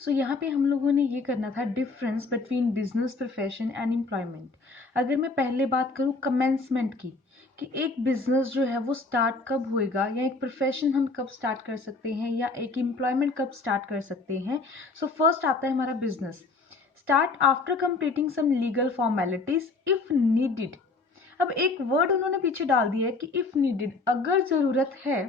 सो यहाँ पे हम लोगों ने ये करना था difference between business profession and employment. अगर मैं पहले बात करूँ कमेंसमेंट की, कि एक बिजनेस जो है वो स्टार्ट कब होएगा, या एक प्रोफेशन हम कब स्टार्ट कर सकते हैं, या एक एम्प्लॉयमेंट कब स्टार्ट कर सकते हैं। सो फर्स्ट आता है हमारा business. Start after completing some legal formalities if needed. अब एक वर्ड उन्होंने पीछे डाल दिया है कि इफ नीडेड, अगर जरूरत है,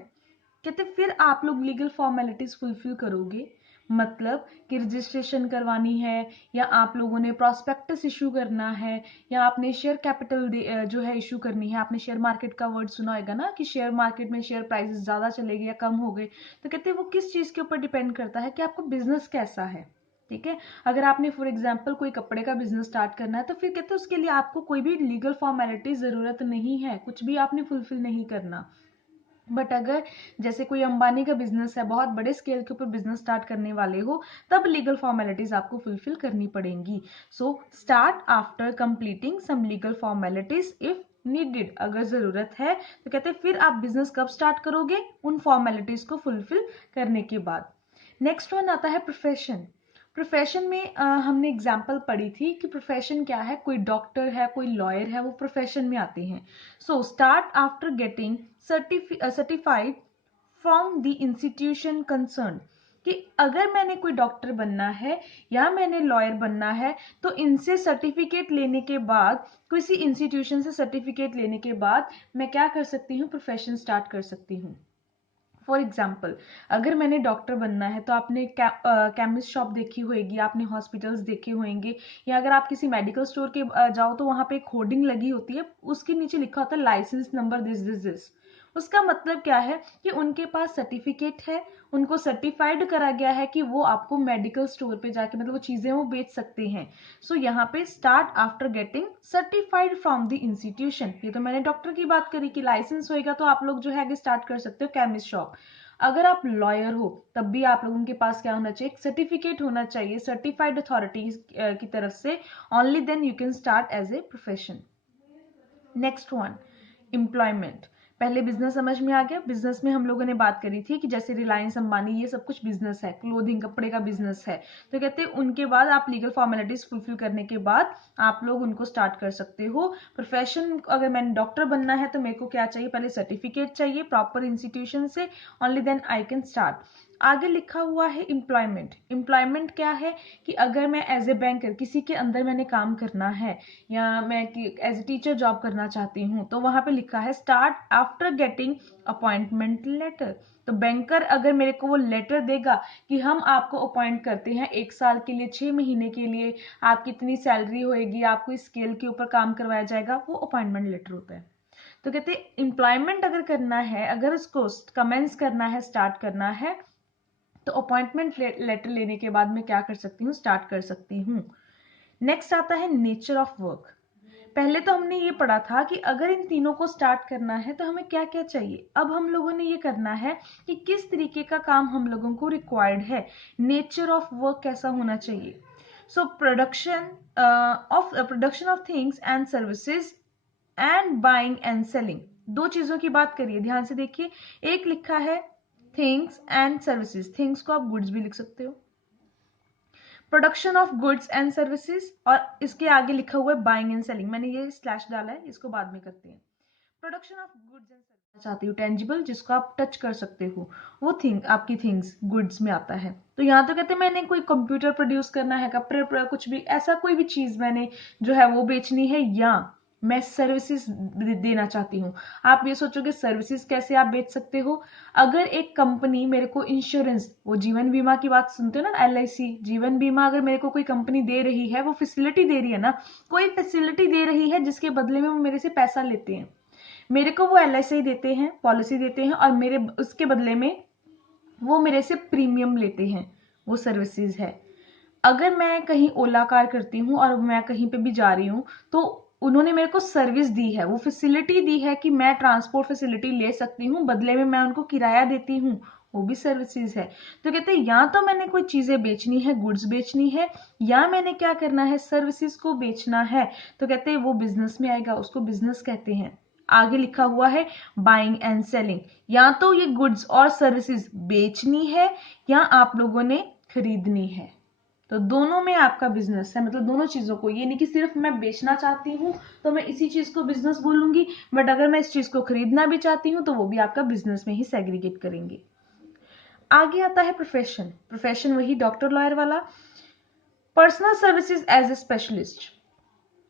कहते फिर आप लोग लीगल फॉर्मेलिटीज फुलफिल करोगे। मतलब कि रजिस्ट्रेशन करवानी है, या आप लोगों ने प्रॉस्पेक्टस इशू करना है, या आपने शेयर कैपिटल जो है इशू करनी है। आपने शेयर मार्केट का वर्ड सुना होगा ना, कि शेयर मार्केट में शेयर प्राइसेस ज्यादा चले गए या कम हो गए। तो कहते हैं वो किस चीज के ऊपर डिपेंड करता है कि आपका बिजनेस कैसा है। ठीक है, अगर आपने फॉर एग्जाम्पल कोई कपड़े का बिजनेस स्टार्ट करना है, तो फिर कहते हैं उसके लिए आपको कोई भी लीगल फॉर्मेलिटी जरूरत नहीं है, कुछ भी आपने फुलफिल नहीं करना। बट अगर जैसे कोई अंबानी का बिजनेस है, बहुत बड़े स्केल के ऊपर बिजनेस स्टार्ट करने वाले हो, तब लीगल फॉर्मेलिटीज आपको फुलफिल करनी पड़ेंगी। So start after completing some legal formalities if needed, अगर जरूरत है। तो कहते हैं फिर आप बिजनेस कब स्टार्ट करोगे, उन फॉर्मेलिटीज को फुलफिल करने के बाद। नेक्स्ट वन आता है प्रोफेशन। प्रोफेशन में हमने एग्जाम्पल पढ़ी थी कि प्रोफेशन क्या है, कोई डॉक्टर है, कोई लॉयर है, वो प्रोफेशन में आते हैं। सो start after getting certified from the institution concern, कि अगर मैंने कोई डॉक्टर बनना है या मैंने लॉयर बनना है, तो इनसे सर्टिफिकेट लेने के बाद, किसी इंस्टीट्यूशन से सर्टिफिकेट लेने के बाद मैं क्या कर सकती हूँ, प्रोफेशन स्टार्ट कर सकती हूँ। फॉर एग्जाम्पल, अगर मैंने डॉक्टर बनना है, तो आपने केमिस्ट शॉप देखी होगी, आपने हॉस्पिटल्स देखे होंगे, या अगर आप किसी मेडिकल स्टोर के जाओ, तो वहां पे एक होर्डिंग लगी होती है, उसके नीचे लिखा होता है licence number this this this. उसका मतलब क्या है कि उनके पास सर्टिफिकेट है, उनको सर्टिफाइड करा गया है कि वो आपको मेडिकल स्टोर पे जाके, मतलब वो चीजें वो बेच सकते हैं। सो यहाँ पे start after getting certified from the institution. ये तो मैंने डॉक्टर की बात करी कि लाइसेंस होएगा तो आप लोग जो है आगे स्टार्ट कर सकते हो केमिस्ट शॉप। अगर आप लॉयर हो, तब भी आप लोगों के पास क्या होना चाहिए, एक सर्टिफिकेट होना चाहिए सर्टिफाइड अथॉरिटीज की तरफ से। Only then you can start as a profession. Next one, employment. पहले बिजनेस समझ में आ गया। बिजनेस में हम लोगों ने बात करी थी कि जैसे रिलायंस अंबानी, ये सब कुछ बिजनेस है, क्लोथिंग कपड़े का बिजनेस है। तो कहते हैं उनके बाद आप लीगल फॉर्मेलिटीज फुलफिल करने के बाद आप लोग उनको स्टार्ट कर सकते हो। प्रोफेशन, अगर मैंने डॉक्टर बनना है, तो मेरे को क्या चाहिए, पहले सर्टिफिकेट चाहिए प्रॉपर इंस्टीट्यूशन से, only then I can start. आगे लिखा हुआ है एम्प्लॉयमेंट। एम्प्लॉयमेंट क्या है कि अगर मैं एज ए बैंकर किसी के अंदर मैंने काम करना है, या मैं एज ए टीचर जॉब करना चाहती हूँ, तो वहां पे लिखा है start after getting appointment letter. तो बैंकर अगर मेरे को वो लेटर देगा कि हम आपको अपॉइंट करते हैं 1 साल के लिए, 6 महीने के लिए, आपकी इतनी सैलरी होएगी, आपको इस स्केल के ऊपर काम करवाया जाएगा, वो अपॉइंटमेंट लेटर होता है। तो कहते हैं एम्प्लॉयमेंट अगर करना है, अगर उसको कमेंस करना है, स्टार्ट करना है, तो अपॉइंटमेंट लेटर लेने के बाद मैं क्या कर सकती हूँ, स्टार्ट कर सकती हूँ। नेक्स्ट आता है नेचर ऑफ वर्क। पहले तो हमने ये पढ़ा था कि अगर इन तीनों को स्टार्ट करना है तो हमें क्या क्या चाहिए। अब हम लोगों ने ये करना है कि किस तरीके का काम हम लोगों को रिक्वायर्ड है, नेचर ऑफ वर्क कैसा होना चाहिए। So production of things and services and buying and selling, दो चीजों की बात करिए, ध्यान से देखिए। एक लिखा है थिंग्स एंड सर्विसेज, थिंग्स को आप गुड्स भी लिख सकते हो, production of goods and services, और इसके आगे लिखा हुआ है बाइंग एंड सेलिंग, मैंने ये स्लैश डाला है, इसको बाद में करते हैं। Production of goods and services चाहती हूँ, टेंजिबल जिसको आप टच कर सकते हो, वो थिंग आपकी थिंग्स गुड्स में आता है। तो यहाँ तो कहते हैं मैंने कोई कंप्यूटर प्रोड्यूस करना है, कपड़े, कुछ भी ऐसा कोई भी चीज मैंने जो है वो बेचनी है, या मैं सर्विसेज देना चाहती हूँ। आप ये सोचोगे सर्विसेज कैसे आप बेच सकते हो। अगर एक कंपनी मेरे को इंश्योरेंस, वो जीवन बीमा की बात सुनते हो ना, LIC जीवन बीमा, अगर मेरे को कोई कंपनी दे रही है, वो फैसिलिटी दे रही है ना, कोई फैसिलिटी दे रही है जिसके बदले में वो मेरे से पैसा लेते हैं, मेरे को वो LIC देते हैं, पॉलिसी देते हैं, और मेरे उसके बदले में वो मेरे से प्रीमियम लेते हैं, वो सर्विसेज है। अगर मैं कहीं ओला कार करती हूँ और मैं कहीं पे भी जा रही हूँ, तो उन्होंने मेरे को सर्विस दी है, वो फैसिलिटी दी है कि मैं ट्रांसपोर्ट फैसिलिटी ले सकती हूँ, बदले में मैं उनको किराया देती हूँ, वो भी सर्विसेज है। तो कहते हैं या तो मैंने कोई चीजें बेचनी है, गुड्स बेचनी है, या मैंने क्या करना है, सर्विसेज को बेचना है, तो कहते हैं वो बिजनेस में आएगा, उसको बिजनेस कहते हैं। आगे लिखा हुआ है बाइंग एंड सेलिंग, या तो ये गुड्स और सर्विसेज बेचनी है, या आप लोगों ने खरीदनी है। तो दोनों में आपका बिजनेस है, मतलब दोनों चीजों को, ये नहीं कि सिर्फ मैं बेचना चाहती हूँ तो मैं इसी चीज को बिजनेस बोलूंगी, बट अगर मैं इस चीज को खरीदना भी चाहती हूँ तो वो भी आपका बिजनेस में ही सेग्रीगेट करेंगे। आगे आता है प्रोफेशन। प्रोफेशन वही डॉक्टर लॉयर वाला। Personal services as a specialist,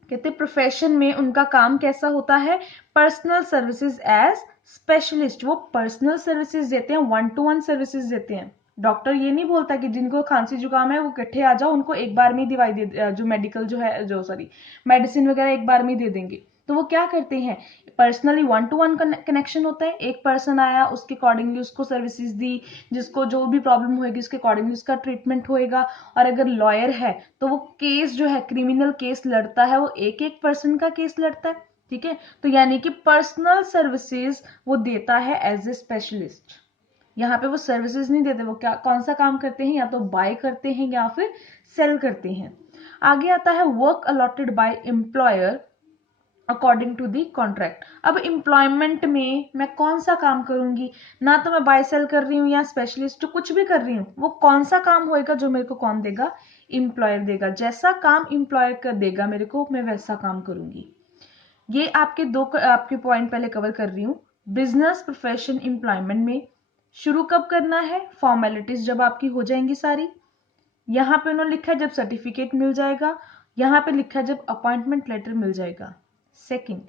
कहते प्रोफेशन में उनका काम कैसा होता है, पर्सनल सर्विसेज एज स्पेशलिस्ट। वो पर्सनल सर्विसेज देते हैं, 1-to-1 सर्विसेज देते हैं। डॉक्टर ये नहीं बोलता कि जिनको खांसी जुकाम है वो इकट्ठे आ जाओ, उनको एक बार में ही दवाई दे, जो मेडिकल जो है जो सॉरी मेडिसिन वगैरह एक बार में ही दे देंगे। तो वो क्या करते हैं, पर्सनली 1-to-1 कनेक्शन होता है। एक पर्सन आया, उसके अकॉर्डिंगली उसको सर्विसेज दी, जिसको जो भी प्रॉब्लम होगी उसके अकॉर्डिंगली उसका ट्रीटमेंट होएगा। और अगर लॉयर है तो वो केस जो है, क्रिमिनल केस लड़ता है, वो एक एक पर्सन का केस लड़ता है। ठीक है, तो यानी कि पर्सनल सर्विसेज वो देता है एज ए स्पेशलिस्ट। यहाँ पे वो सर्विसेज नहीं देते, वो क्या कौन सा काम करते हैं, या तो बाय करते हैं या फिर सेल करते हैं। आगे आता है work allotted by employer according to the contract. अब एम्प्लॉयमेंट में मैं कौन सा काम करूंगी, ना तो मैं बाय सेल कर रही हूँ या स्पेशलिस्ट कुछ भी कर रही हूँ, वो कौन सा काम होएगा जो मेरे को कौन देगा, एम्प्लॉयर देगा। जैसा काम एम्प्लॉयर कर देगा मेरे को, मैं वैसा काम करूंगी। ये आपके पॉइंट पहले कवर कर रही हूँ। बिजनेस, प्रोफेशन, एम्प्लॉयमेंट में शुरू कब करना है, फॉर्मेलिटीज जब आपकी हो जाएंगी सारी। यहाँ पे उन्होंने लिखा है जब सर्टिफिकेट मिल जाएगा, यहाँ पे लिखा है जब अपॉइंटमेंट लेटर मिल जाएगा। सेकंड,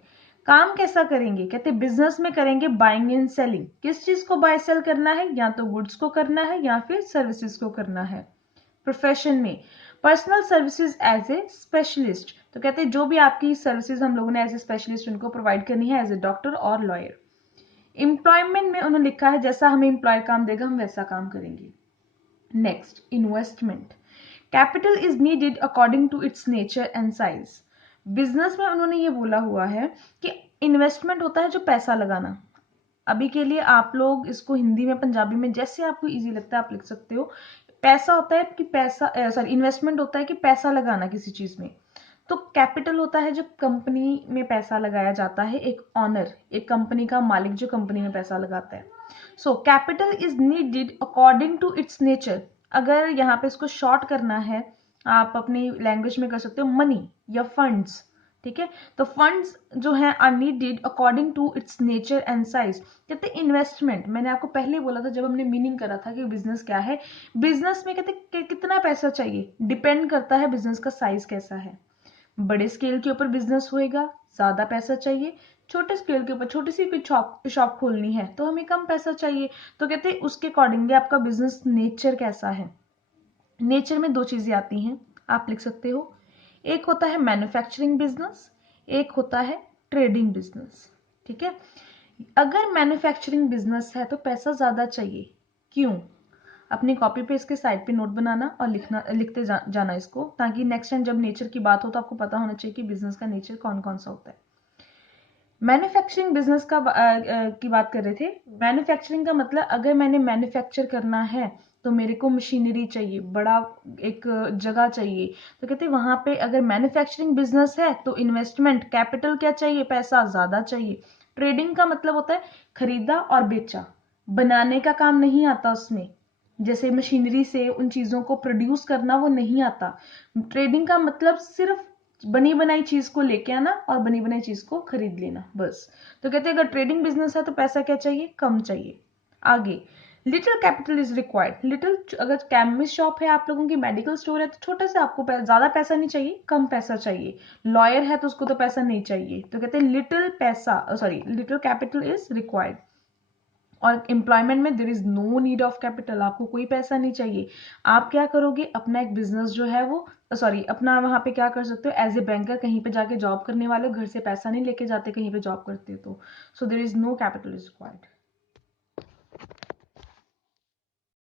काम कैसा करेंगे, कहते बिजनेस में करेंगे बाइंग एंड सेलिंग। किस चीज को बाय सेल करना है, या तो गुड्स को करना है या फिर सर्विसेज को करना है। प्रोफेशन में personal services as a specialist, तो कहते हैं जो भी आपकी सर्विसेज हम लोगों ने एज ए स्पेशलिस्ट उनको प्रोवाइड करनी है एज ए डॉक्टर और लॉयर। एम्प्लॉयमेंट में उन्होंने लिखा है जैसा हमें एम्प्लॉयर काम देगा हम वैसा काम करेंगे। Next, investment. Capital is needed according to its nature and size. Business में उन्होंने ये बोला हुआ है कि इन्वेस्टमेंट होता है जो पैसा लगाना। अभी के लिए आप लोग इसको हिंदी में पंजाबी में जैसे आपको इजी लगता है आप लिख सकते हो। पैसा होता है कि इन्वेस्टमेंट होता है कि पैसा लगाना किसी चीज में। तो कैपिटल होता है जब कंपनी में पैसा लगाया जाता है, एक ऑनर, एक कंपनी का मालिक जो कंपनी में पैसा लगाता है। So capital is needed according to its nature. अगर यहाँ पे इसको शॉर्ट करना है, आप अपनी लैंग्वेज में कर सकते हो मनी या फंड्स। ठीक है, तो फंड्स जो है are needed according to its nature and size. कहते इन्वेस्टमेंट, मैंने आपको पहले बोला था जब हमने मीनिंग करा था कि बिजनेस क्या है। बिजनेस में कहते कितना पैसा चाहिए डिपेंड करता है बिजनेस का साइज कैसा है। बड़े स्केल के ऊपर बिजनेस होएगा, ज्यादा पैसा चाहिए। छोटे स्केल के ऊपर छोटी सी कोई शॉप खोलनी है तो हमें कम पैसा चाहिए। तो कहते हैं उसके अकॉर्डिंगली आपका बिजनेस नेचर कैसा है। नेचर में दो चीजें आती हैं, आप लिख सकते हो। एक होता है मैन्युफैक्चरिंग बिजनेस, एक होता है ट्रेडिंग बिजनेस। ठीक है, अगर मैन्युफैक्चरिंग बिजनेस है तो पैसा ज्यादा चाहिए। क्यों, अपनी कॉपी पे इसके साइड पे नोट बनाना और लिखते जाना इसको, ताकि नेक्स्ट टाइम जब नेचर की बात हो तो आपको पता होना चाहिए कि बिजनेस का नेचर कौन कौन सा होता है। मैन्युफैक्चरिंग बिजनेस की बात कर रहे थे। मैन्युफैक्चरिंग का मतलब अगर मैंने मैन्युफैक्चर करना है तो मेरे को मशीनरी चाहिए, बड़ा एक जगह चाहिए। तो कहते हैं वहां पे अगर मैन्युफैक्चरिंग बिजनेस है तो इन्वेस्टमेंट कैपिटल क्या चाहिए, पैसा ज्यादा चाहिए। ट्रेडिंग का मतलब होता है खरीदा और बेचा, बनाने का काम नहीं आता उसमें, जैसे मशीनरी से उन चीजों को प्रोड्यूस करना वो नहीं आता। ट्रेडिंग का मतलब सिर्फ बनी बनाई चीज को लेके आना और बनी बनाई चीज को खरीद लेना, बस। तो कहते हैं अगर ट्रेडिंग बिजनेस है तो पैसा क्या चाहिए, कम चाहिए। आगे, little capital is required. Little, अगर केमिस्ट शॉप है आप लोगों की, मेडिकल स्टोर है तो छोटे से आपको ज्यादा पैसा नहीं चाहिए, कम पैसा चाहिए। लॉयर है तो उसको तो पैसा नहीं चाहिए। तो कहते हैं लिटिल कैपिटल इज रिक्वायर्ड। और एम्प्लॉयमेंट में there is no need of capital, आपको कोई पैसा नहीं चाहिए। आप क्या करोगे, अपना एक बिजनेस जो है वो अपना वहां पे क्या कर सकते हो, एज ए बैंकर कहीं पे जाके जॉब करने वाले, घर से पैसा नहीं लेके जाते कहीं पे जॉब करते हो तो। So there is no capital is required.